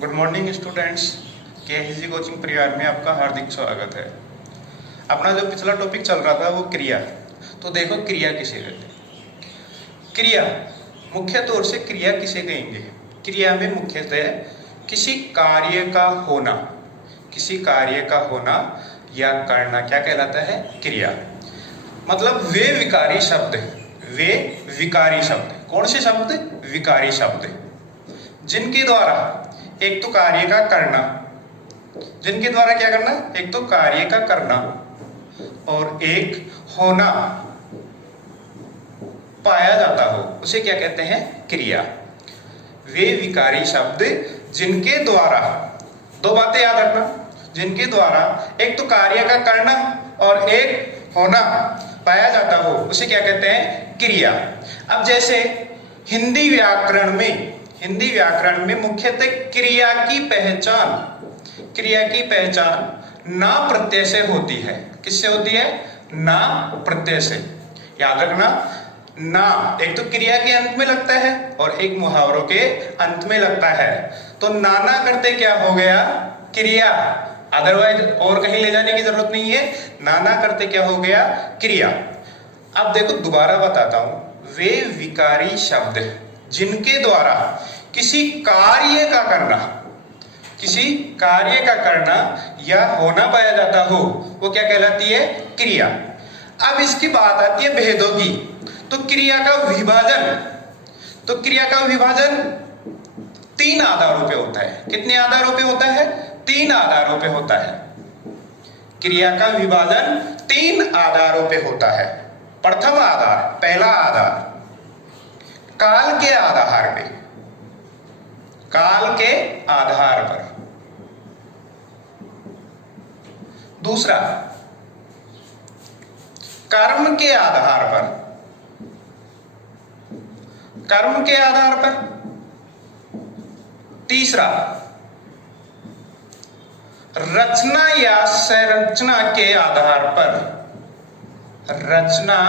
Good morning students. के coaching परिवार में आपका हार्दिक स्वागत है। अपना जो पिछला टॉपिक चल रहा था वो क्रिया। तो देखो क्रिया किसे कहते हैं। क्रिया मुख्य तौर से क्रिया किसे कहेंगे। क्रिया में मुख्यतः किसी कार्य का होना, किसी कार्य का होना या करना क्या कहलाता है, क्रिया। मतलब वे विकारी शब्द, वे विकारी शब्द, कौन से शब्द, विकारी शब्द, जिनके द्वारा एक तो कार्य का करना, जिनके द्वारा क्या करना, एक तो कार्य का करना और एक होना पाया जाता हो, उसे क्या कहते हैं, क्रिया। वे विकारी शब्द जिनके द्वारा, दो बातें याद रखना, जिनके द्वारा एक तो कार्य का करना और एक होना पाया जाता हो, उसे क्या कहते हैं, क्रिया। अब जैसे हिंदी व्याकरण में मुख्यतः क्रिया की पहचान ना प्रत्यय से होती है। किससे होती है, ना प्रत्यय से। याद रखना, ना एक तो क्रिया के अंत में लगता है और एक मुहावरों के अंत में लगता है। तो नाना करते क्या हो गया, क्रिया, अदरवाइज और कहीं ले जाने की जरूरत नहीं है। नाना करते क्या हो गया, क्रिया। अब देखो दोबारा बताता हूं, वे विकारी शब्द जिनके द्वारा किसी कार्य का करना या होना पाया जाता हो, वो क्या कहलाती है, क्रिया। अब इसकी बात आती है भेदों की। तो क्रिया का विभाजन तीन आधारों पे होता है। कितने आधारों पे होता है, तीन आधारों पे होता है। क्रिया का विभाजन तीन आधारों पे होता है। प्रथम आधार, पहला आधार काल के आधार पर। दूसरा कर्म के आधार पर। तीसरा रचना या संरचना के आधार पर। रचना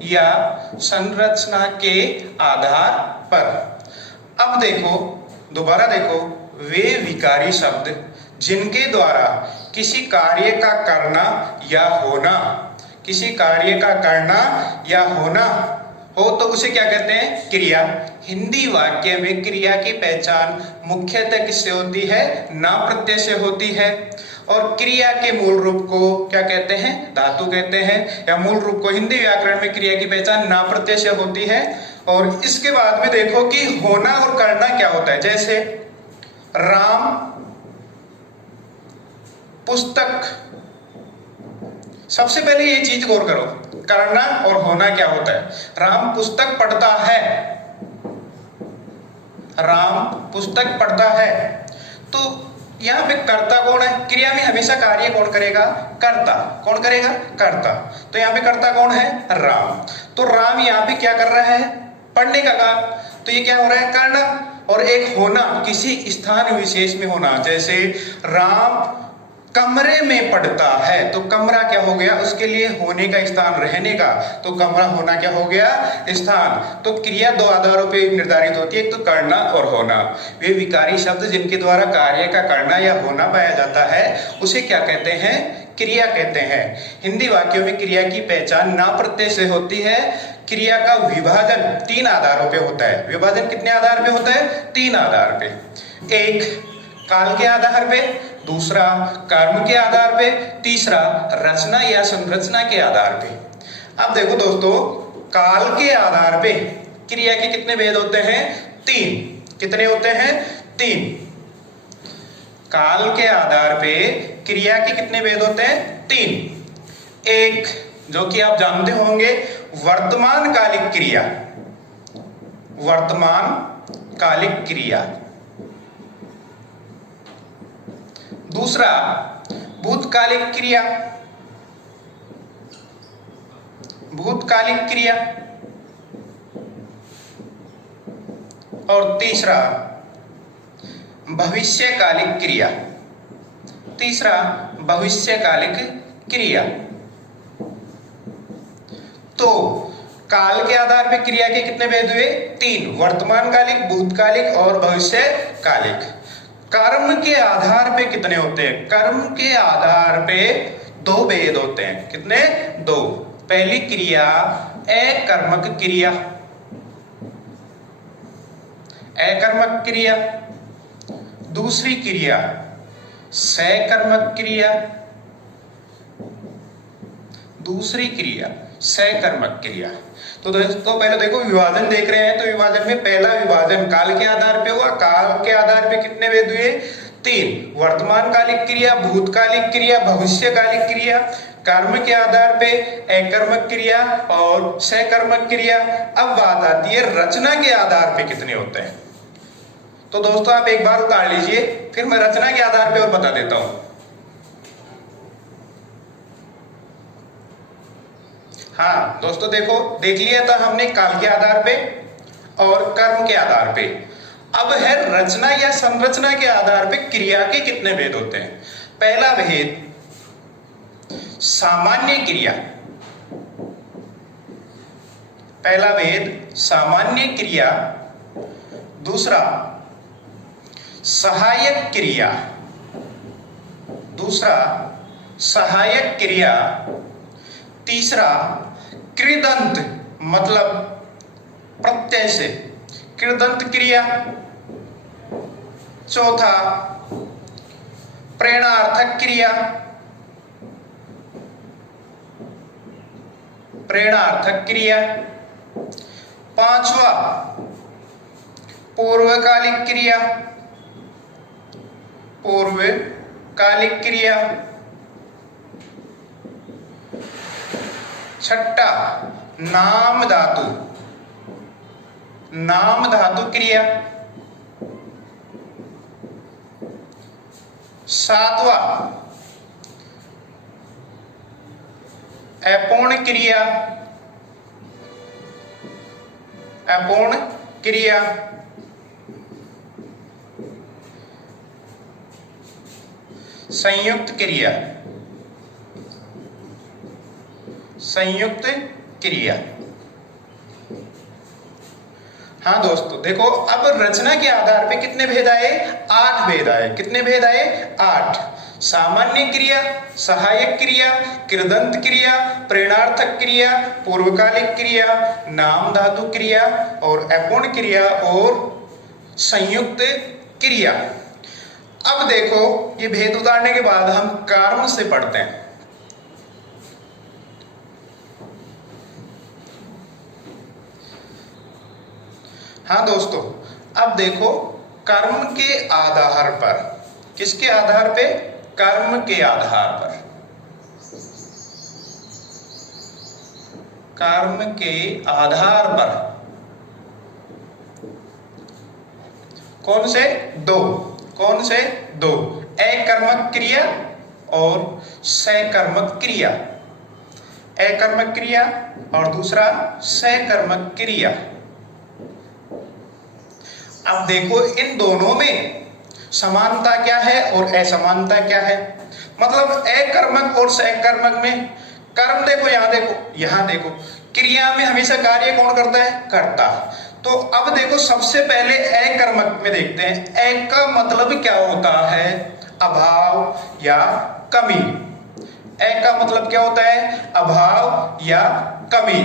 या संरचना के आधार पर। अब देखो, दोबारा देखो, वे विकारी शब्द जिनके द्वारा किसी कार्य का करना या होना हो, तो उसे क्या कहते हैं, क्रिया। हिंदी वाक्य में क्रिया की पहचान मुख्यतः किससे होती है, ना प्रत्यय से होती है। और क्रिया के मूल रूप को क्या कहते हैं, धातु कहते हैं, या मूल रूप को हिंदी व्याकरण में क्रिया की पहचान ना प्रत्यय से होती है। और इसके बाद में देखो कि होना और करना क्या होता है। जैसे राम पुस्तक, सबसे पहले ये चीज गौर करो, करना और होना क्या होता है। राम पुस्तक पढ़ता है, राम पुस्तक पढ़ता है। तो यहां पे कर्ता कौन है, क्रिया में हमेशा कार्य कौन करेगा, कर्ता। कौन करेगा, कर्ता। तो यहाँ पे कर्ता कौन है, राम। तो राम यहाँ पे क्या कर रहा है, पढ़ने का काम। तो ये क्या हो रहा है, करना। और एक होना, किसी स्थान विशेष में होना। जैसे राम कमरे में पढ़ता है, तो कमरा क्या हो गया, उसके लिए होने का स्थान, रहने का। तो कमरा होना क्या हो गया, स्थान। तो क्रिया दो आधारों पे निर्धारित होती है, एक तो करना और होना। वे विकारी शब्द जिनके द्वारा कार्य का करना या होना पाया जाता है, उसे क्या कहते हैं, क्रिया कहते हैं। हिंदी वाक्यों में क्रिया की पहचान ना प्रत्यय से होती है। क्रिया का विभाजन तीन आधारों पे होता है। विभाजन कितने आधार पे होता है, तीन आधार पे। एक काल के आधार पे, दूसरा कर्म के आधार पे, तीसरा रचना या संरचना के आधार पे। अब देखो दोस्तों, काल के आधार पे क्रिया के कितने भेद होते हैं, तीन। कितने होते हैं, तीन। काल के आधार पे क्रिया के कितने भेद होते हैं, तीन। एक जो कि आप जानते होंगे, वर्तमान कालिक क्रिया। वर्तमान कालिक क्रिया। दूसरा भूतकालिक क्रिया। भूतकालिक क्रिया। और तीसरा भविष्यकालिक क्रिया। तीसरा भविष्यकालिक क्रिया। तो काल के आधार पर क्रिया के कितने भेद हुए, तीन। वर्तमान कालिक, भूतकालिक और भविष्यकालिक। कर्म के आधार पे कितने होते हैं? कर्म के आधार पे दो भेद होते हैं। कितने? दो। पहली क्रिया अकर्मक क्रिया, अकर्मक क्रिया। दूसरी क्रिया सकर्मक क्रिया, दूसरी क्रिया सकर्मक क्रिया। तो दोस्तों पहले देखो विभाजन देख रहे हैं, तो विभाजन में पहला विभाजन काल के आधार पे हुआ। काल के आधार पे कितने भेद हुए? तीन। वर्तमान कालिक क्रिया, भूतकालिक क्रिया, भविष्यकालिक क्रिया। कर्म के आधार पे अकर्मक क्रिया और सकर्मक क्रिया। अब बात आती है रचना के आधार पे कितने होते हैं। तो दोस्तों आप एक बार उतार लीजिए, फिर मैं रचना के आधार पे और बता देता हूं। हाँ दोस्तों देखो, देख लिया था हमने काल के आधार पे और कर्म के आधार पे। अब है रचना या संरचना के आधार पे क्रिया के कितने भेद होते हैं। पहला भेद सामान्य क्रिया, पहला भेद सामान्य क्रिया। दूसरा सहायक क्रिया, दूसरा सहायक क्रिया। तीसरा कृदंत, मतलब प्रत्यय से कृदंत क्रिया। चौथा प्रेरणार्थक क्रिया, प्रेरणार्थक क्रिया। पांचवा पूर्वकालिक क्रिया, पूर्वकालिक क्रिया। छठा नाम धातु, नाम धातु क्रिया। सातवां अपूर्ण क्रिया, अपूर्ण क्रिया। संयुक्त क्रिया, संयुक्त क्रिया। हाँ दोस्तों देखो, अब रचना के आधार पे कितने भेद आए? 8 भेद आए। कितने भेद आए? 8। सामान्य क्रिया, सहायक क्रिया, कृदंत क्रिया, प्रेरणार्थक क्रिया, पूर्वकालिक क्रिया, नाम धातु क्रिया और अपूर्ण क्रिया और संयुक्त क्रिया। अब देखो ये भेद उतारने के बाद हम कर्म से पढ़ते हैं। हाँ दोस्तों, अब देखो कर्म के आधार पर, किसके आधार पे? कर्म के आधार पर, कर्म के आधार पर कौन से? दो। कौन से? दो। अकर्मक क्रिया और सकर्मक क्रिया। अकर्मक क्रिया और दूसरा सकर्मक क्रिया। अब देखो इन दोनों में समानता क्या है और असमानता क्या है। मतलब अकर्मक और सकर्मक में कर्म देखो, यहां देखो, यहां देखो, क्रिया में हमेशा कार्य कौन करता है? कर्ता। तो अब देखो सबसे पहले अकर्मक में देखते हैं। अ का मतलब क्या होता है? अभाव या कमी। अ का मतलब क्या होता है? अभाव या कमी।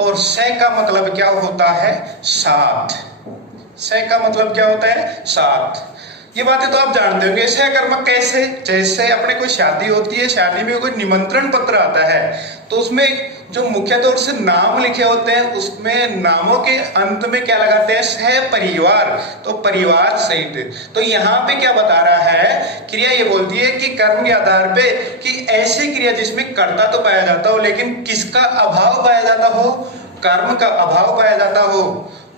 और स का मतलब क्या होता है? साथ। स का मतलब क्या होता है? साथ। ये बातें तो आप जानते होंगे। सकर्मक कैसे? जैसे अपने कोई शादी होती है, शादी में कोई निमंत्रण पत्र आता है, तो उसमें जो मुख्य तौर से नाम लिखे होते हैं, उसमें नामों के अंत में क्या लगाते हैं? सह परिवार, तो परिवार सहित। तो यहाँ पे क्या बता रहा है? क्रिया ये बोलती है कि कर्म के आधार पे कि ऐसी क्रिया जिसमें कर्ता तो पाया जाता हो लेकिन किसका अभाव पाया जाता हो? कर्म का अभाव पाया जाता हो,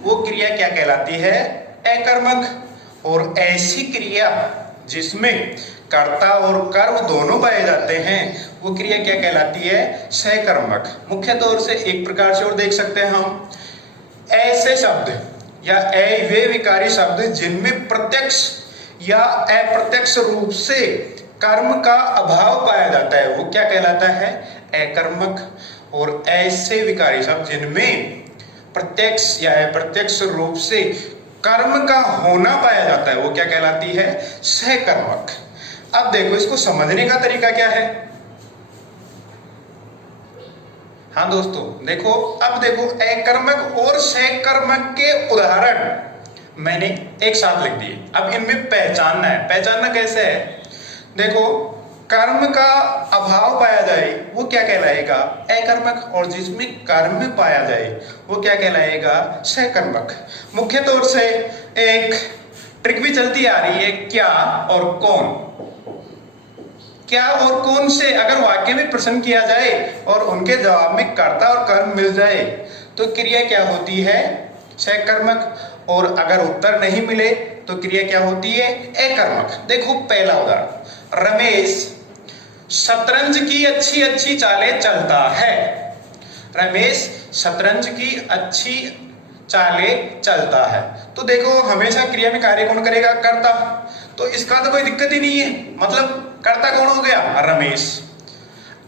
वो क्रिया क्या कहलाती है? अकर्मक। और ऐसी क्रिया जिसमें कर्ता और कर्म दोनों पाए जाते हैं, वो क्रिया क्या कहलाती है? सकर्मक। मुख्य तौर से एक प्रकार से और देख सकते हैं हम, ऐसे शब्द या वे विकारी शब्द जिनमें प्रत्यक्ष या अप्रत्यक्ष रूप से कर्म का अभाव पाया जाता है, वो क्या कहलाता है? अकर्मक। और ऐसे विकारी शब्द जिनमें प्रत्यक्ष या अप्रत्यक्ष रूप से कर्म का होना पाया जाता है वो क्या कहलाती है? सहकर्मक। अब देखो इसको समझने का तरीका क्या है। हाँ दोस्तों देखो, अब देखो एकर्मक और सहकर्मक के उदाहरण मैंने एक साथ लिख दिए। अब इनमें पहचानना है। पहचानना कैसे है? देखो, कर्म का अभाव पाया जाए वो क्या कहलाएगा? एकर्मक। और जिसमें कर्म पाया जाए वो क्या कहलाएगा? सहकर्मक। मुख्य तौर से एक ट्रिक भी चलती आ रही है, क्या और कौन। क्या और कौन से अगर वाक्य में प्रश्न किया जाए और उनके जवाब में कर्ता और कर्म मिल जाए तो क्रिया क्या होती है? सहकर्मक। और अगर उत्तर नहीं मिले तो क्रिया क्या होती है? एकर्मक। देखो पहला उदाहरण, रमेश शतरंज की अच्छी अच्छी चालें चलता है। रमेश शतरंज की अच्छी चालें चलता है। तो देखो हमेशा क्रिया में कार्य कौन करेगा? कर्ता। तो इसका तो कोई दिक्कत ही नहीं है, मतलब कर्ता कौन हो गया? रमेश।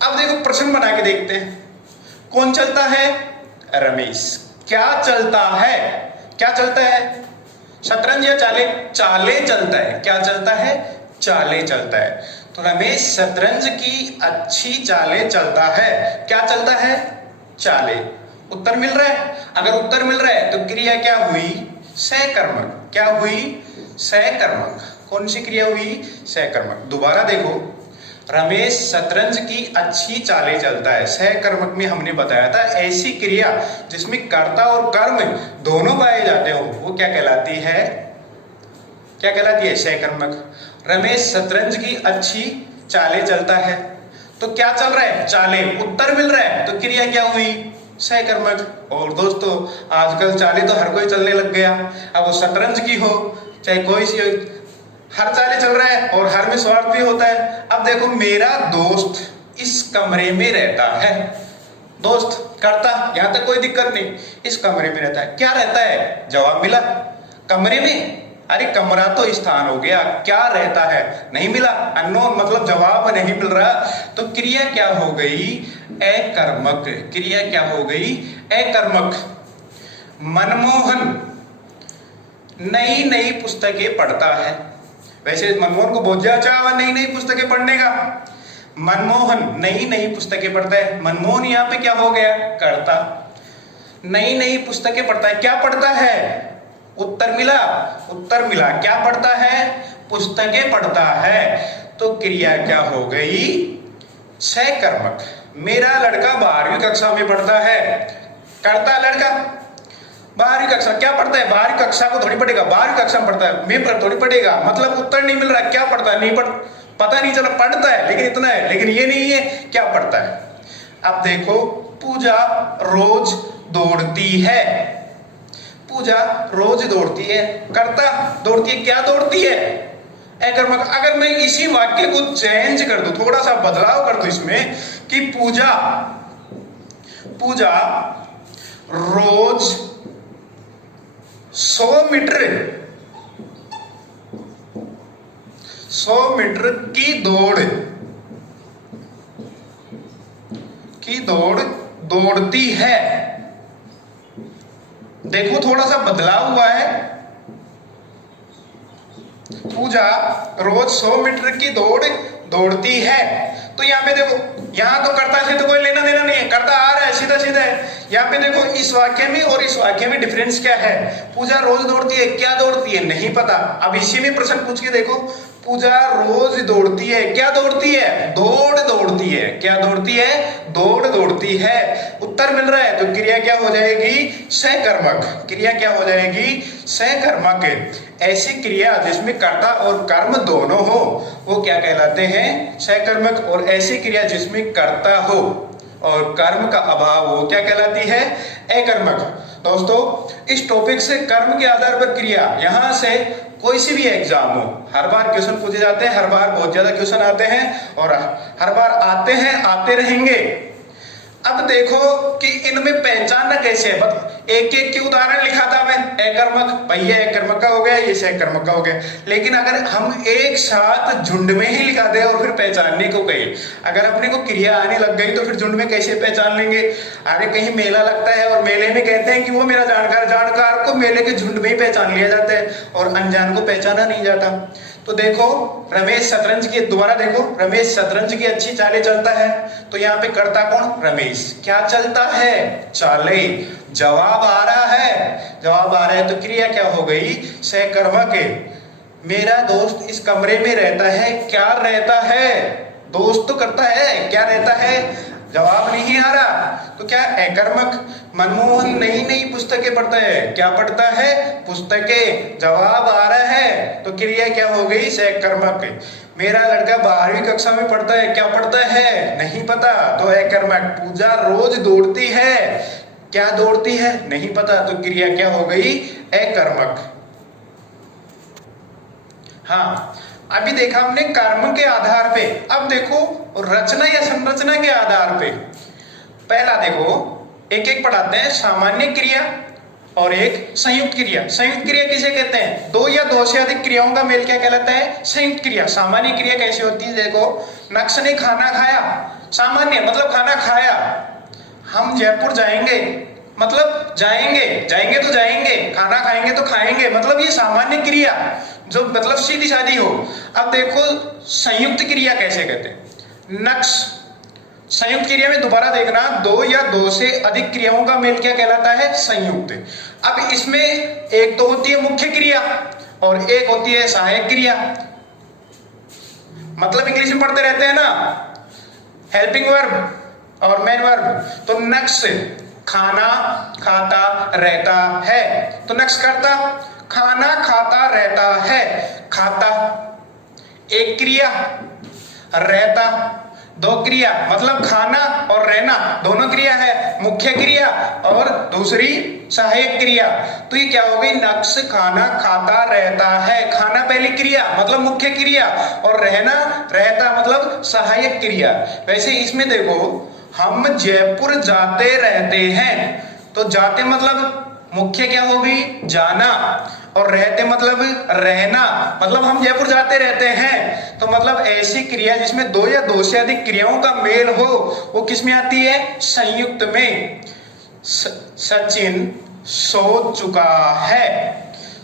अब देखो प्रश्न बना के देखते हैं, कौन चलता है? रमेश। क्या चलता है? क्या चलता है? शतरंज या चालें? चालें चलता है। क्या चलता है? चालें चलता है। तो रमेश शतरंज की अच्छी चालें चलता है। क्या चलता है? चालें। उत्तर मिल रहा है? अगर उत्तर मिल रहा है तो क्रिया क्या हुई? सहकर्मक। क्या हुई? सहकर्मक। कौन सी क्रिया हुई? सहकर्मक। दोबारा देखो, रमेश शतरंज की अच्छी चालें चलता है। सहकर्मक में हमने बताया था ऐसी क्रिया जिसमें कर्ता और कर्म दोनों पाए जाते हो वो क्या कहलाती है? क्या कहलाती है? सहकर्मक। रमेश शतरंज की अच्छी चालें चलता है। तो क्या चल रहा है? चालें। उत्तर मिल रहा है तो क्रिया क्या हुई? सहकर्मक। और दोस्तों आजकल चालें तो हर कोई चलने लग गया, अब वो शतरंज की हो चाहे कोई सी हो, हर चालें चल रहा है और हर में स्वार्थ भी होता है। अब देखो, मेरा दोस्त इस कमरे में रहता है। दोस्त करता, यहां तक कोई दिक्कत नहीं, इस कमरे में रहता है। क्या रहता है? जवाब मिला, कमरे में। अरे कमरा तो स्थान हो गया, क्या रहता है? नहीं मिला, अननोन, मतलब जवाब नहीं मिल रहा। तो क्रिया क्या हो गई? एकर्मक। क्रिया क्या हो गई? एकर्मक। मनमोहन नई नई पुस्तकें पढ़ता है। वैसे मनमोहन को बहुत ज्यादा चाह नई नई पुस्तकें पढ़ने का। मनमोहन नई नई पुस्तकें पढ़ता है। मनमोहन यहाँ पे क्या हो गया? कर्ता। नई नई पुस्तकें पढ़ता है। क्या पढ़ता है? उत्तर मिला, उत्तर मिला। क्या पढ़ता है? पुस्तकें पढ़ता है। तो क्रिया क्या हो गई? सहकर्मक। मेरा लड़का 12वीं कक्षा में पढ़ता है। करता लड़का 12वीं कक्षा। क्या पढ़ता है? 12वीं कक्षा को थोड़ी पढ़ेगा, 12वीं कक्षा में पढ़ता है, मैं पर थोड़ी पढ़ेगा। मतलब उत्तर नहीं मिल रहा। क्या पढ़ता है? नहीं पढ़, पता नहीं चला, पढ़ता है लेकिन इतना है, लेकिन ये नहीं है क्या पढ़ता है। अब देखो, पूजा रोज दौड़ती है। पूजा रोज दौड़ती है। करता दौड़ती है। क्या दौड़ती है? एकर्मक। अगर मैं इसी वाक्य को चेंज कर दूं, थोड़ा सा बदलाव कर दूं इसमें कि पूजा रोज 100 मीटर की दौड़ दौड़ती है। देखो थोड़ा सा बदलाव हुआ है। पूजा रोज 100 मीटर की दौड़ दौड़ती है। तो यहाँ पे देखो, यहाँ तो कर्ता से तो कोई लेना देना नहीं है, कर्ता आ रहा है सीधा सीधा है। यहाँ पे देखो इस वाक्य में और इस वाक्य में डिफरेंस क्या है? पूजा रोज दौड़ती है, क्या दौड़ती है? नहीं पता। अब इसी में प्रश्न पूछ के देखो, पूजा रोज दौड़ती है। क्या दौड़ती है? दौड़ दौड़ती है। क्या दौड़ती है? दौड़ दौड़ती है। उत्तर मिल रहा है तो क्रिया क्या हो जाएगी? सहकर्मक। क्रिया क्या हो जाएगी? सहकर्मक। ऐसी क्रिया जिसमें कर्ता और कर्म दोनों हो वो क्या कहलाते हैं? सहकर्मक। और ऐसी क्रिया जिसमें कर्ता हो और कर्म का अभाव हो क्या कहलाती है? एकर्मक। दोस्तों इस टॉपिक से कर्म के आधार पर क्रिया, यहां से कोई सी भी एग्जाम हो हर बार क्वेश्चन पूछे जाते हैं, हर बार बहुत ज्यादा क्वेश्चन आते हैं और हर बार आते हैं, आते रहेंगे। अब देखो कि इनमें पहचानना कैसे है। एक एक के उदाहरण लिखा था मैं, एकर्मक, भैया एकर्मक का हो गया, ये सहकर्मक का हो गया। लेकिन अगर हम एक साथ झुंड में ही लिखा दे और फिर पहचानने को कहे, अगर अपने को क्रिया आने लग गई तो फिर झुंड में कैसे पहचान लेंगे? अरे कहीं मेला लगता है और मेले में कहते हैं कि वो मेरा जानकार, जानकार को मेले के झुंड में ही पहचान लिया जाता है और अनजान को पहचाना नहीं जाता। तो देखो रमेश शतरंज की, दोबारा देखो, रमेश शतरंज की अच्छी चालें चलता है। तो यहाँ पे करता कौन? रमेश। क्या चलता है? चाले। जवाब आ रहा है, जवाब आ रहा है तो क्रिया क्या हो गई? सहकर्मक है। मेरा दोस्त इस कमरे में रहता है, क्या रहता है? दोस्त तो करता है, क्या रहता है? जवाब नहीं आ रहा तो क्या एकर्मक? मनमोहन नई नई पुस्तकें पढ़ता है, क्या पढ़ता है? पुस्तकें। जवाब आ रहा है तो क्रिया क्या हो गई? सहकर्मक। मेरा लड़का 12वीं कक्षा में पढ़ता है, क्या पढ़ता है? नहीं पता तो एकर्मक। पूजा रोज दौड़ती है, क्या दौड़ती है? नहीं पता तो क्रिया क्या हो गई? एकर्मक। हाँ, अभी देखा हमने कर्म के आधार पे, अब देखो रचना या संरचना के आधार पे। पहला देखो, एक एक पढ़ाते हैं। सामान्य क्रिया और एक संयुक्त क्रिया। संयुक्त क्रिया किसे कहते हैं? दो या दो से अधिक क्रियाओं का मेल क्या कहलाता है? संयुक्त क्रिया। सामान्य क्रिया कैसी होती है? देखो, नक्श ने खाना खाया, सामान्य मतलब खाना खाया। हम जयपुर जाएंगे, मतलब जाएंगे, जाएंगे तो जाएंगे, खाना खाएंगे तो खाएंगे, मतलब ये सामान्य क्रिया जो मतलब सीधी सादी हो। अब देखो संयुक्त क्रिया कैसे कहते हैं? नक्श। संयुक्त क्रिया में दोबारा देखना, दो या दो से अधिक क्रियाओं का मेल क्या कहलाता है? संयुक्त। अब इसमें एक तो होती है मुख्य क्रिया और एक होती है सहायक क्रिया। मतलब इंग्लिश में पढ़ते रहते हैं ना, हेल्पिंग वर्ब और मेन वर्ब। तो नक्श खाना खाता रहता है, तो नक्श करता खाना खाता रहता है, खाता एक क्रिया, रहता दो क्रिया, मतलब खाना और रहना दोनों क्रिया है, मुख्य क्रिया और दूसरी सहायक क्रिया। तो ये क्या हो गई? नक्श खाना खाता रहता है। खाना पहली क्रिया मतलब मुख्य क्रिया और रहना रहता मतलब सहायक क्रिया। वैसे इसमें देखो, हम जयपुर जाते रहते हैं, तो जाते मतलब मुख्य क्या हो गई? जाना, और रहते मतलब रहना, मतलब हम जयपुर जाते रहते हैं। तो मतलब ऐसी क्रिया जिसमें दो या दो से अधिक क्रियाओं का मेल हो, वो किस में आती है? संयुक्त में। सचिन सो चुका है,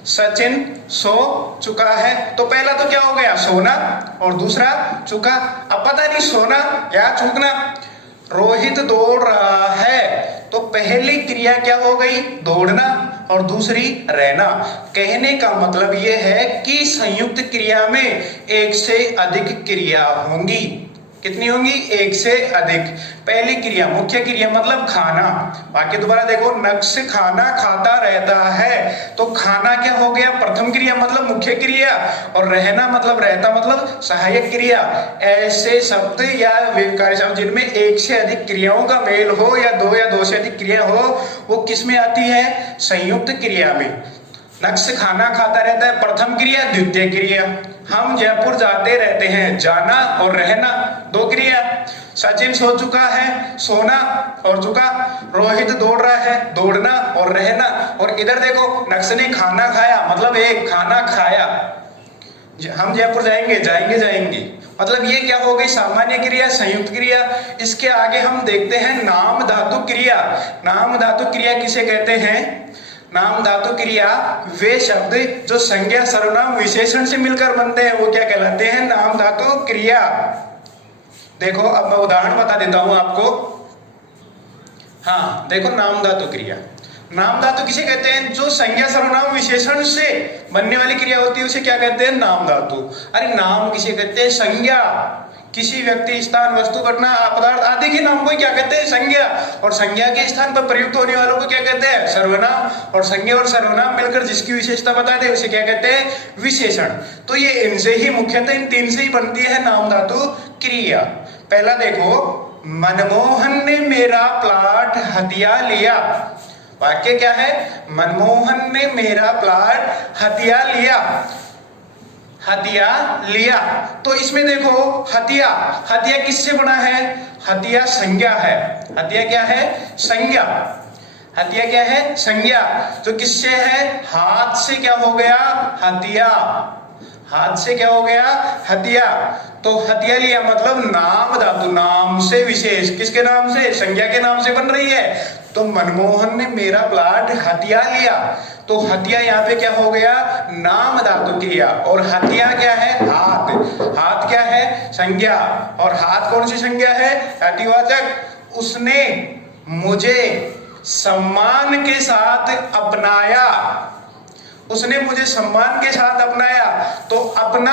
सचिन सो चुका है। तो पहला तो क्या हो गया? सोना, और दूसरा चुका। अब पता नहीं सोना या चूकना। रोहित दौड़ रहा है, तो पहली क्रिया क्या हो गई? दौड़ना, और दूसरी रहना। कहने का मतलब यह है कि संयुक्त क्रिया में एक से अधिक क्रिया होंगी। कितनी होंगी? एक से अधिक। पहली क्रिया मुख्य क्रिया मतलब खाना। बाकी दोबारा देखो, नक्श खाना खाता रहता है, तो खाना क्या हो गया? प्रथम क्रिया मतलब मुख्य क्रिया, और रहना मतलब रहता मतलब सहायक क्रिया। ऐसे शब्द या कार्य शब्द जिनमें एक से अधिक क्रियाओं का मेल हो या दो से अधिक क्रिया हो, वो किस में आती है? संयुक्त क्रिया में। नक्श खाना खाता रहता है प्रथम क्रिया, द्वितीय क्रिया। हम जयपुर जाते रहते हैं, जाना और रहना दो क्रिया। सचिन सो चुका है, सोना और चुका। रोहित दौड़ रहा है, दौड़ना और रहना। और इधर देखो, नक्श ने खाना खाया मतलब एक खाना खाया। हम जयपुर जाएंगे, जाएंगे जाएंगे, मतलब ये क्या हो गई? सामान्य क्रिया, संयुक्त क्रिया। इसके आगे हम देखते हैं नाम धातु क्रिया। नाम धातु क्रिया किसे कहते हैं? नाम धातु क्रिया वे शब्द जो संज्ञा सर्वनाम विशेषण से मिलकर बनते हैं, वो क्या कहलाते हैं? नाम धातु क्रिया। देखो अब मैं उदाहरण बता देता हूं आपको। हाँ देखो, नाम धातु क्रिया। नाम धातु किसे कहते हैं? जो संज्ञा सर्वनाम विशेषण से बनने वाली क्रिया होती है उसे क्या कहते हैं? नाम धातु। अरे नाम किसे कहते हैं? संज्ञा। किसी व्यक्ति, स्थान, वस्तु, घटना, पदार्थ आदि के नाम को क्या कहते हैं? संज्ञा। और संज्ञा के स्थान पर प्रयुक्त होने वालों को क्या कहते हैं? सर्वनाम। और संज्ञा और सर्वनाम मिलकर जिसकी विशेषता बताते हैं उसे क्या कहते हैं? विशेषण। तो ये इनसे ही, मुख्यतः इन तीन से ही बनती है नाम धातु क्रिया। पहला देखो, मनमोहन ने मेरा प्लाट हथिया लिया। वाक्य क्या है? मनमोहन ने मेरा प्लाट हथिया लिया। हथिया लिया, तो इसमें देखो हथिया, हथिया किससे बना है? हथिया संज्ञा है। हथिया क्या है? संज्ञा। हत्या क्या है? संज्ञा। तो किससे है? हाथ से क्या हो गया? हत्या। हाथ से क्या हो गया? हत्या। तो हत्या लिया मतलब नाम धातु, नाम से विशेष, किसके नाम से? संज्ञा के नाम से बन रही है। तो मनमोहन ने मेरा प्लाट हत्या लिया, तो हत्या यहाँ पे क्या हो गया? नाम धातु क्रिया। और हत्या क्या है? हाथ। हाथ क्या है? संज्ञा। और हाथ कौन सी संज्ञा है? अतिवाचक। उसने मुझे सम्मान के साथ अपनाया, उसने मुझे सम्मान के साथ अपनाया। तो अपना,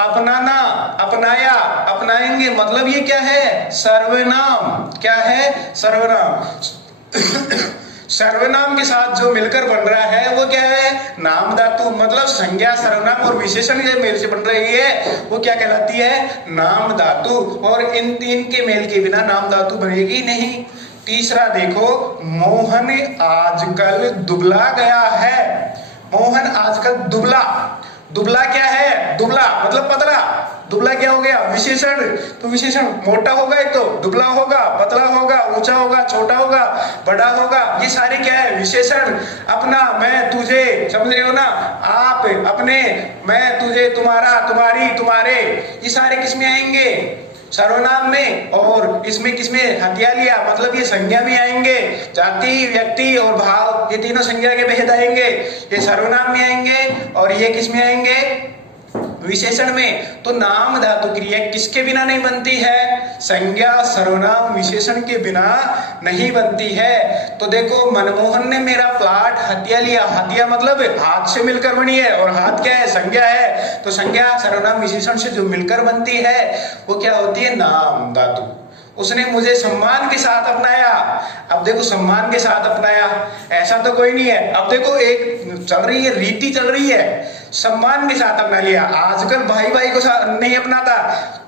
अपनाना, अपनाया, अपनाएंगे मतलब ये क्या है? सर्वनाम। क्या है? सर्वनाम। सर्वनाम के साथ जो मिलकर बन रहा है वो क्या है? नाम धातु। मतलब संज्ञा, सर्वनाम और विशेषण के मेल से बन रही है वो क्या कहलाती है? नाम धातु। और इन तीन के मेल के बिना नाम धातु बनेगी नहीं। तीसरा देखो, मोहन आजकल दुबला गया है। मोहन आजकल दुबला। दुबला क्या है? दुबला मतलब पतला। दुबला क्या हो गया? विशेषण। तो विशेषण मोटा होगा एक, तो दुबला होगा, पतला होगा, ऊंचा होगा, छोटा होगा, बड़ा होगा, ये सारे क्या है? विशेषण। अपना, मैं, तुझे, समझ रहे हो ना? आप, अपने, मैं, तुझे, तुम्हारा, तुम्हारी, तुम्हारे, ये सारे किसमें आएंगे? सर्वनाम में। और इसमें किसमें? हत्या लिया मतलब ये संज्ञा में आएंगे। जाति, व्यक्ति और भाव, ये तीनों संज्ञा के भेद आएंगे। ये सर्वनाम में आएंगे और ये किसमें आएंगे? विशेषण में। तो नाम धातु क्रिया किसके बिना नहीं बनती है? संज्ञा, सर्वनाम, विशेषण के बिना नहीं बनती है। तो देखो, मनमोहन ने मेरा प्लाट हत्या लिया। हत्या मतलब हाथ से मिलकर बनी है, और हाथ क्या है? संज्ञा है। तो संज्ञा, सर्वनाम, विशेषण से जो मिलकर बनती है वो क्या होती है? नाम धातु। उसने मुझे सम्मान के साथ अपनाया। अब देखो, सम्मान के साथ अपनाया, ऐसा तो कोई नहीं है। अब देखो, एक चल रही है, रीति चल रही है, सम्मान के साथ अपना लिया। आजकल भाई भाई को नहीं अपनाता,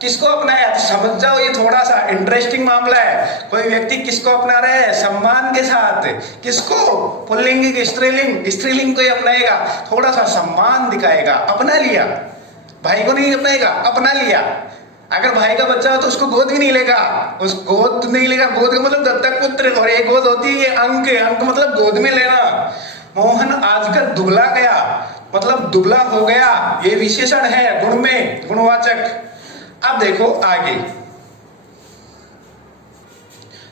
किसको अपनाया? तो समझ जाओ, ये थोड़ा सा इंटरेस्टिंग मामला है। कोई व्यक्ति किसको अपना रहे हैं? सम्मान के साथ। किसको? पुल्लिंग की स्त्रीलिंग? स्त्रीलिंग को ही अपनाएगा, थोड़ा सा सम्मान दिखाएगा, अपना लिया। भाई को नहीं अपनाएगा, अपना लिया। अगर भाई का बच्चा हो तो उसको गोद भी नहीं लेगा, उस गोद नहीं लेगा। गोद का मतलब दत्तक पुत्र, और एक गोद होती है अंक। अंक मतलब गोद में लेना। मोहन आजकल दुबला गया मतलब दुबला हो गया, ये विशेषण है गुण में, गुणवाचक। अब देखो आगे,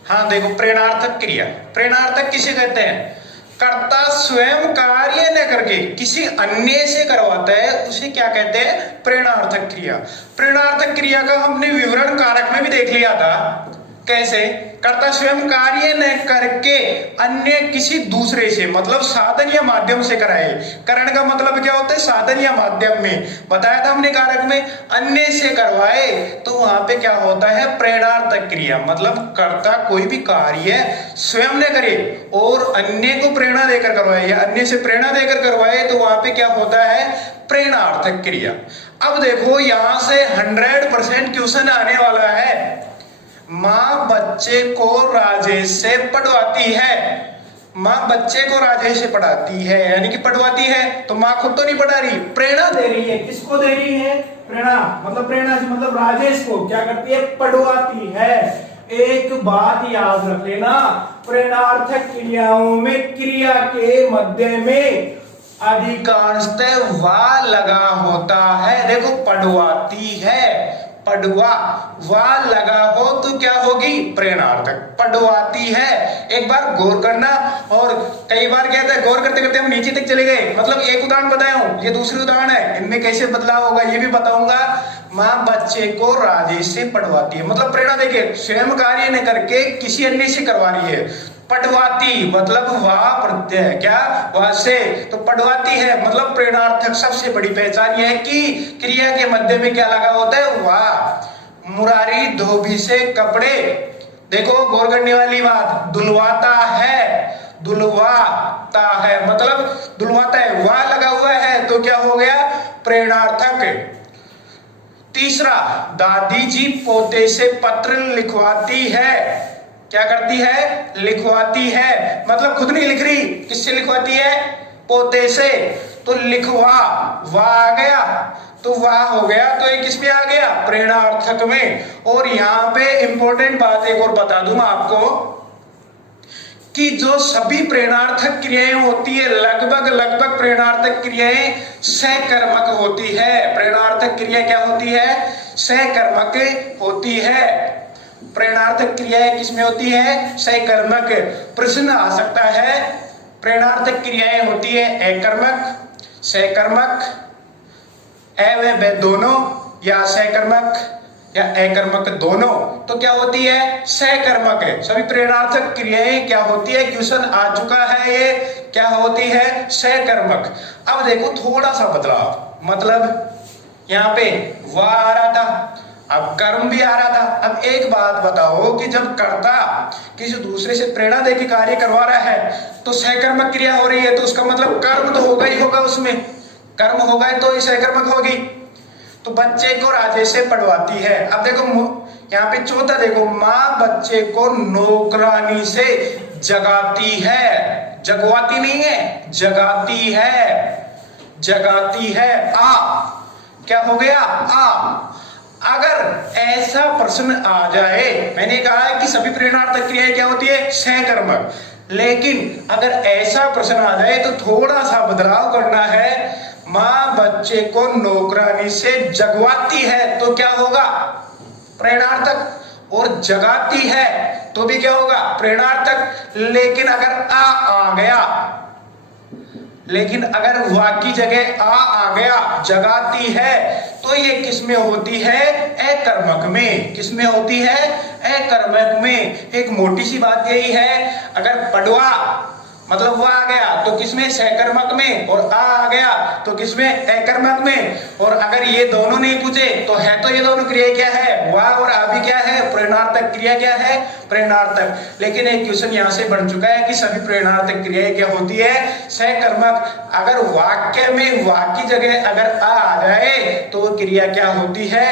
हाँ देखो, प्रेरणार्थक क्रिया। प्रेरणार्थक किसे कहते हैं? कर्ता स्वयं कार्य न करके किसी अन्य से करवाता है, उसे क्या कहते हैं? प्रेरणार्थक क्रिया। प्रेरणार्थक क्रिया का हमने विवरण कारक में भी देख लिया था। कैसे? कर्ता स्वयं कार्य न करके अन्य किसी दूसरे से, मतलब साधन या माध्यम से कराए। करण का मतलब क्या होता है? साधन या माध्यम में। बताया था हमने कारक में, अन्य से करवाए तो वहां पे क्या होता है? प्रेरणार्थक क्रिया। मतलब कर्ता कोई भी कार्य स्वयं न करे और अन्य को प्रेरणा देकर करवाए या अन्य से प्रेरणा देकर करवाए तो वहां पे क्या होता है? प्रेरणार्थक क्रिया। अब देखो, यहां से 100% क्वेश्चन आने वाला है। माँ बच्चे को राजेश से पढ़वाती है। माँ बच्चे को राजेश से पढ़ाती है, यानी कि पढ़वाती है। तो माँ खुद तो नहीं पढ़ा रही, प्रेरणा दे रही है। किसको दे रही है? प्रेरणा। मतलब प्रेरणा मतलब राजेश को क्या करती है? पढ़वाती है। एक बात याद रख लेना, प्रेरणार्थक क्रियाओं में क्रिया के मध्य में अधिकांशतः वा लगा होता है। देखो, पढ़वाती है, पढ़वा, वा लगा हो तो क्या होगी? प्रेरणार्थक। पढ़वाती है। एक बार गौर करना, और कई बार क्या है, गौर करते करते हम नीचे तक चले गए। मतलब एक उदाहरण बताया हूं, ये दूसरी उदाहरण है, इनमें कैसे बदलाव होगा ये भी बताऊंगा। माँ बच्चे को राजेश से पढ़वाती है, मतलब प्रेरणा देखिए, स्वयं कार्य न करके किसी अन्य से करवा रही है। पढ़वाती मतलब वाह प्रत्यय, क्या? वाह से। तो पढ़वाती है मतलब प्रेरणार्थक। सबसे बड़ी पहचान यह है कि क्रिया के मध्य में क्या लगा होता है? वाह। मुरारी धोबी से कपड़े, देखो गौर करने वाली बात, धुलवाता है, धुलवाता है मतलब धुलवाता है, वाह लगा हुआ है तो क्या हो गया? प्रेरणार्थक। तीसरा, दादी जी पोते से पत्र लिखवाती है। क्या करती है? लिखवाती है। मतलब खुद नहीं लिख रही, किससे लिखवाती है? पोते से। तो लिखवा, वाह आ गया तो वाह हो गया, तो ये किस पे आ गया? प्रेरणार्थक में। और यहां पे इंपॉर्टेंट बात एक और बता दूं आपको कि जो सभी प्रेरणार्थक क्रियाएं होती है, लगभग प्रेरणार्थक क्रियाएं सहकर्मक होती है। प्रेरणार्थक क्रिया क्या होती है? सहकर्मक होती है। प्रेरणार्थक क्रियाएं किसमें होती है? सहकर्मक। प्रश्न आ सकता है, प्रेरणार्थक क्रियाएं होती है एकर्मक, सहकर्मक, व दोनों, या सहकर्मक या एकर्मक दोनों। तो क्या होती है? सहकर्मक है। सभी प्रेरणार्थक क्रियाएं क्या होती है? क्वेश्चन आ चुका है, ये क्या होती है? सहकर्मक। अब देखो थोड़ा सा बदलाव, मतलब यहाँ पे वाह आ रहा था, अब कर्म भी आ रहा था। अब एक बात बताओ कि जब कर्ता किसी दूसरे से प्रेरणा देके कार्य करवा रहा है तो सहकर्मक क्रिया हो रही है, तो उसका मतलब कर्म तो होगा ही होगा, उसमें कर्म होगा तो ये सहकर्मक होगी। तो बच्चे को राजेश से पढ़वाती है। अब देखो यहाँ पे चौथा देखो, माँ बच्चे को नौकरानी से जगाती है, जगवाती नहीं है, जगाती है, जगाती है। आ क्या हो गया? आ। अगर ऐसा प्रश्न आ जाए, मैंने कहा है कि सभी प्रेरणार्थक क्रियाएं क्या होती है? सहकर्मक। लेकिन अगर ऐसा प्रश्न आ जाए तो थोड़ा सा बदलाव करना है। माँ बच्चे को नौकरानी से जगवाती है तो क्या होगा? प्रेरणार्थक। और जगाती है तो भी क्या होगा? प्रेरणार्थक। लेकिन अगर आ गया, लेकिन अगर वा की जगह आ गया, जगाती है, तो ये किसमें होती है? एकर्मक में। किसमें होती है? एकर्मक में। एक मोटी सी बात यही है, अगर पढ़वा मतलब वह आ गया तो किसमें? सहकर्मक में, और आ गया तो किसमें? एकर्मक में। और अगर ये दोनों नहीं पूछे तो है तो ये दोनों क्रिया क्या है? वाह और आ भी क्या है? प्रेरणार्थक क्रिया क्या है? प्रेरणार्थक। लेकिन एक क्वेश्चन यहाँ से बन चुका है कि सभी प्रेरणार्थक क्रियाएं क्या होती है? सहकर्मक। अगर वाक्य में वाह की जगह अगर आ जाए तो वो क्रिया क्या होती है?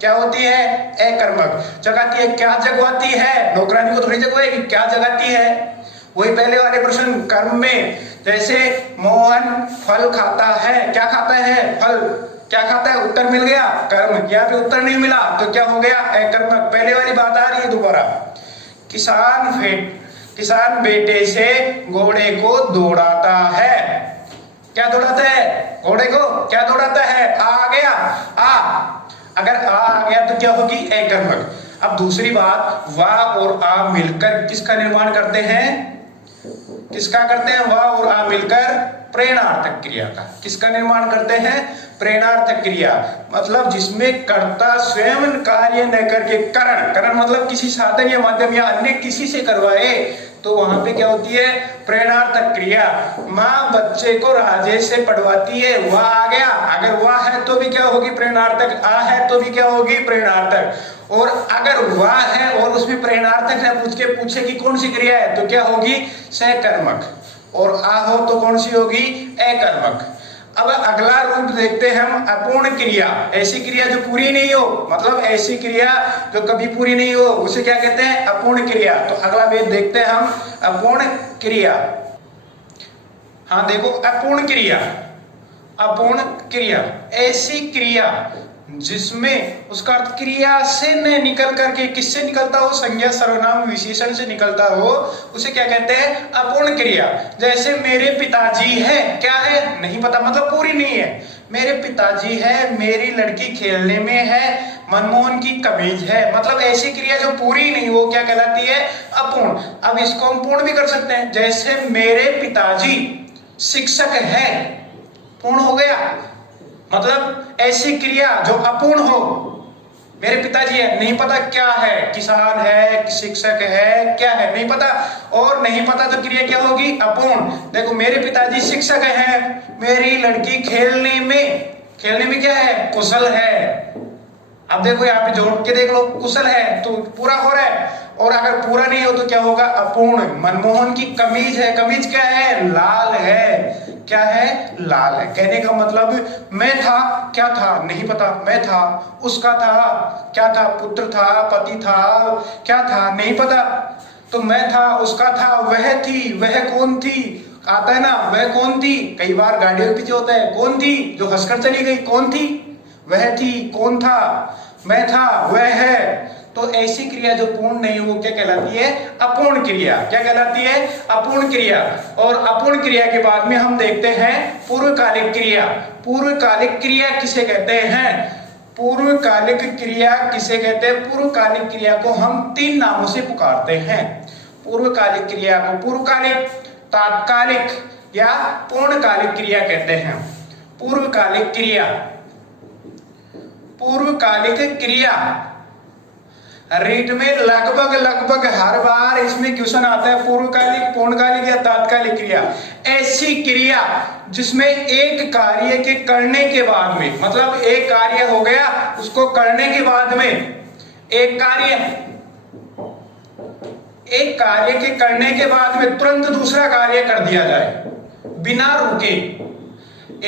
क्या होती है? एकर्मक। जगाती है। क्या जगवाती है? नौकरानी को थोड़ी जगवाएगी, क्या जगाती है? वही पहले वाले प्रश्न कर्म में, जैसे मोहन फल खाता है, क्या खाता है? फल। क्या खाता है? उत्तर मिल गया, कर्म। यहाँ पे उत्तर नहीं मिला तो क्या हो गया? एकर्मक। पहले वाली बात आ रही है दोबारा। किसान बेटे से घोड़े को दौड़ाता है। क्या दौड़ाता है? घोड़े को क्या दौड़ाता है? आ गया, आ। अगर आ गया तो क्या होगी? एकर्मक। अब दूसरी बात, वाह और आ मिलकर किसका निर्माण करते हैं? किसका करते हैं? वाह और आ मिलकर प्रेरणार्थक क्रिया का। किसका निर्माण करते हैं? प्रेरणार्थक क्रिया। मतलब जिसमें कर्ता स्वयं कार्य न करके करण मतलब किसी साधन या माध्यम या अन्य किसी से करवाए तो वहां पे क्या होती है? प्रेरणार्थक क्रिया। माँ बच्चे को राजेश से पढ़वाती है, वह आ गया, अगर वह है तो भी क्या होगी? प्रेरणार्थक। आ है तो भी क्या होगी? प्रेरणार्थक। और अगर वह है और उसमें प्रेरणार्थक है, पूछे कि कौन सी क्रिया है तो क्या होगी? सहकर्मक। और आ हो तो कौन सी होगी? एकर्मक। अब अगला रूप देखते हैं हम, अपूर्ण क्रिया। ऐसी क्रिया जो पूरी नहीं हो, मतलब ऐसी क्रिया जो कभी पूरी नहीं हो, उसे क्या कहते हैं? अपूर्ण क्रिया। तो अगला वेद देखते हैं हम, अपूर्ण क्रिया। हाँ देखो, अपूर्ण क्रिया। अपूर्ण क्रिया ऐसी क्रिया जिसमें उसका अर्थ क्रिया से न निकल करके किससे निकलता हो? संज्ञा सर्वनाम विशेषण से निकलता हो, उसे क्या कहते हैं? अपूर्ण क्रिया। जैसे मेरे पिताजी है, क्या है? नहीं पता, मतलब पूरी नहीं है। मेरे पिताजी है, मेरी लड़की खेलने में है, मनमोहन की कमीज है, मतलब ऐसी क्रिया जो पूरी नहीं हो क्या कहलाती है? अपूर्ण। अब इसको हम पूर्ण भी कर सकते हैं, जैसे मेरे पिताजी शिक्षक है, पूर्ण हो गया। मतलब ऐसी क्रिया जो अपूर्ण हो। मेरे पिताजी है, नहीं पता क्या है, किसान है, शिक्षक है, क्या है नहीं पता, और नहीं पता तो क्रिया क्या होगी? अपूर्ण। देखो, मेरे पिताजी शिक्षक है, मेरी लड़की खेलने में क्या है? कुशल है। अब देखो यहाँ पे जोड़ के देख लो, कुशल है तो पूरा हो रहा है, और अगर पूरा नहीं हो तो क्या होगा? अपूर्ण। मनमोहन की कमीज है, कमीज क्या है? लाल है। क्या है? लाल है। कहने का मतलब मैं था, क्या था नहीं पता, मैं था, उसका था, क्या था? पुत्र था, पति था, क्या था नहीं पता, तो मैं था, उसका था, वह थी, वह कौन थी? आता है ना, वह कौन थी? कई बार गाड़ियों के पीछे होता है, कौन थी जो हंसकर चली गई? कौन थी? वह थी। कौन था? मैं था, वह है। तो ऐसी क्रिया जो पूर्ण नहीं वो क्या कहलाती है? अपूर्ण क्रिया। क्या कहलाती है? अपूर्ण क्रिया। और अपूर्ण क्रिया के बाद में हम देखते हैं पूर्वकालिक क्रिया। पूर्वकालिक क्रिया किसे कहते हैं? पूर्वकालिक क्रिया किसे कहते हैं? पूर्वकालिक क्रिया को हम 3 नामों से पुकारते हैं। पूर्वकालिक क्रिया को पूर्वकालिक, तात्कालिक या पूर्णकालिक क्रिया कहते हैं। पूर्वकालिक क्रिया, पूर्वकालिक क्रिया रीट में लगभग हर बार इसमें क्वेश्चन आता है, पूर्वकालिक, पूर्णकालिक या तात्कालिक क्रिया। ऐसी क्रिया जिसमें एक कार्य के करने के बाद में, मतलब एक कार्य हो गया, उसको करने के बाद में एक कार्य के करने के बाद में तुरंत दूसरा कार्य कर दिया जाए बिना रुके।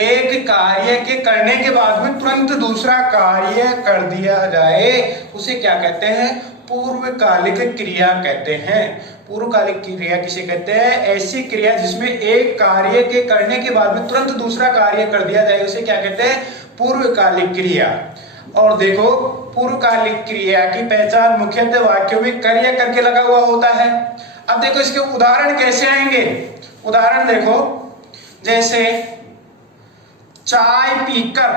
एक कार्य के करने के बाद में तुरंत दूसरा कार्य कर दिया जाए, उसे क्या कहते हैं? पूर्वकालिक क्रिया कहते हैं। पूर्वकालिक क्रिया किसे कहते हैं? ऐसी क्रिया जिसमें एक कार्य के करने के बाद में तुरंत दूसरा कार्य कर दिया जाए, उसे क्या कहते हैं? पूर्वकालिक क्रिया। और देखो, पूर्वकालिक क्रिया की पहचान मुख्यतः वाक्यों में कार्य करके लगा हुआ होता है। अब देखो इसके उदाहरण कैसे आएंगे। उदाहरण देखो, जैसे चाय पीकर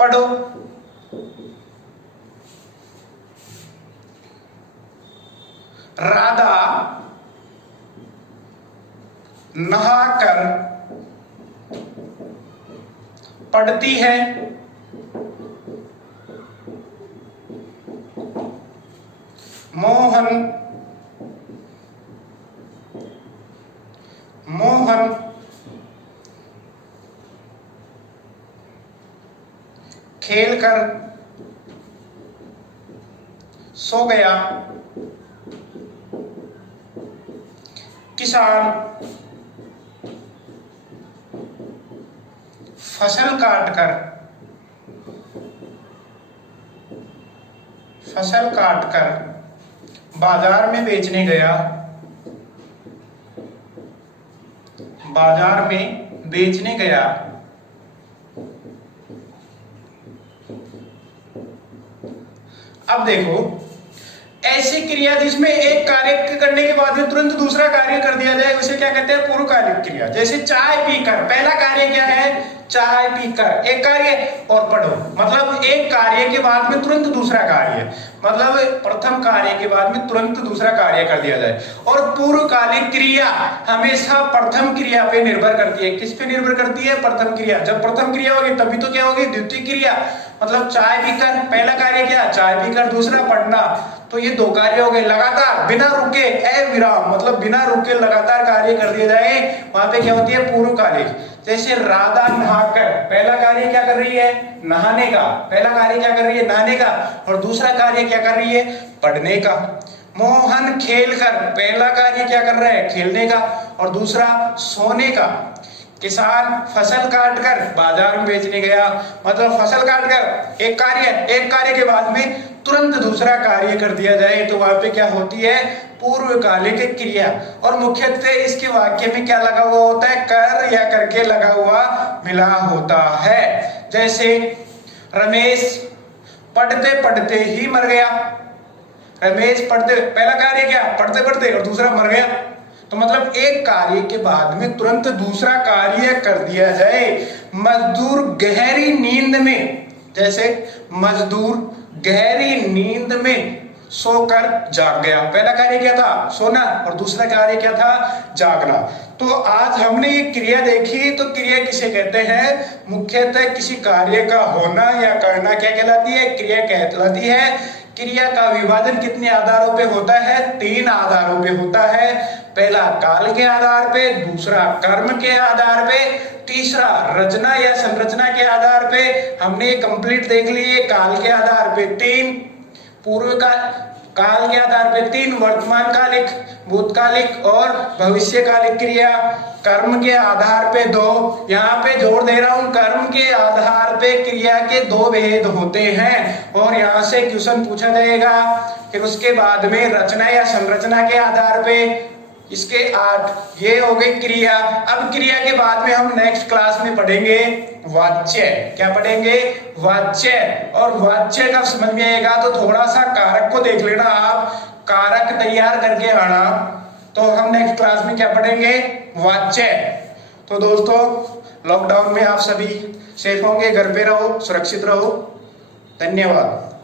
पढ़ो, राधा नहाकर पढ़ती है, मोहन खेलकर सो गया, किसान फसल काटकर बाजार में बेचने गया, अब देखो, ऐसी क्रिया जिसमें एक कार्य करने के बाद में तुरंत दूसरा कार्य कर दिया जाए, उसे क्या कहते हैं? पूर्वकालिक क्रिया। जैसे चाय पीकर, पहला कार्य क्या है? चाय पीकर, एक कार्य, और पढ़ो, मतलब एक कार्य के बाद में तुरंत दूसरा कार्य, मतलब प्रथम कार्य के बाद में तुरंत दूसरा कार्य कर दिया जाए। और पूर्वकालिक क्रिया हमेशा प्रथम क्रिया पे निर्भर करती है। किस पे निर्भर करती है? प्रथम क्रिया। जब प्रथम क्रिया होगी तभी तो क्या होगी? द्वितीय क्रिया। मतलब चाय पीकर, पहला कार्य क्या? चाय पीकर, दूसरा पढ़ना, तो ये 2 कार्य हो गए। लगातार बिना रुके, अविराम, मतलब बिना रुके लगातार कार्य कर दिए जाए, वहां पे क्या होती है? पूर्वकालिक। जैसे राधा नहाकर, पहला कार्य क्या कर रही है? नहाने का, पहला कार्य क्या कर रही है? नहाने का, और दूसरा कार्य क्या कर रही है? पढ़ने का। मोहन खेलकर, पहला कार्य क्या कर रहा है? खेलने का, और दूसरा सोने का। किसान फसल काटकर बाजार में बेचने गया, मतलब फसल काटकर एक कार्य के बाद में तुरंत दूसरा कार्य कर दिया जाए, तो वहां पे क्या होती है? पूर्वकालिक क्रिया। और मुख्यतः इसके वाक्य में क्या लगा हुआ होता है? कर या करके लगा हुआ मिला होता है। जैसे रमेश पढ़ते पढ़ते ही मर गया। रमेश पढ़ते, पहला कार्य क्या? पढ़ते पढ़ते, और दूसरा मर गया। तो मतलब एक कार्य के बाद में तुरंत दूसरा कार्य कर दिया जाए। मजदूर गहरी नींद में, जैसे मजदूर गहरी नींद में सोकर जाग गया। पहला कार्य क्या था? सोना, और दूसरा कार्य क्या था? जागना। तो आज हमने ये क्रिया देखी, तो क्रिया किसे कहते हैं? मुख्यतः किसी कार्य का होना या करना क्या कहलाती है? क्रिया कहलाती है। क्रिया का विभाजन कितने आधारों पे होता है? 3 आधारों पे होता है। पहला काल के आधार पे, दूसरा कर्म के आधार पे, तीसरा रचना या संरचना के आधार पे। हमने कंप्लीट देख लिए। काल के आधार पे 3, पूर्व काल के आधार पे 3, वर्तमान कालिक, भूतकालिक और भविष्यकालिक क्रिया। कर्म के आधार पे 2, यहाँ पे जोड़ दे रहा हूं, कर्म के आधार पे क्रिया के 2 भेद होते हैं, और यहाँ से क्वेश्चन पूछा जाएगा। फिर उसके बाद में रचना या संरचना के आधार पे, इसके 8। ये हो गई क्रिया। अब क्रिया के बाद में हम नेक्स्ट क्लास में पढ़ेंगे वाच्य। क्या पढ़ेंगे? वाच्य। और वाच्य का समझ में आएगा तो थोड़ा सा कारक को देख लेना आप, कारक तैयार करके आना। तो हम नेक्स्ट क्लास में क्या पढ़ेंगे? वाच्य। तो दोस्तों लॉकडाउन में आप सभी सेफ होंगे, घर पे रहो, सुरक्षित रहो। धन्यवाद।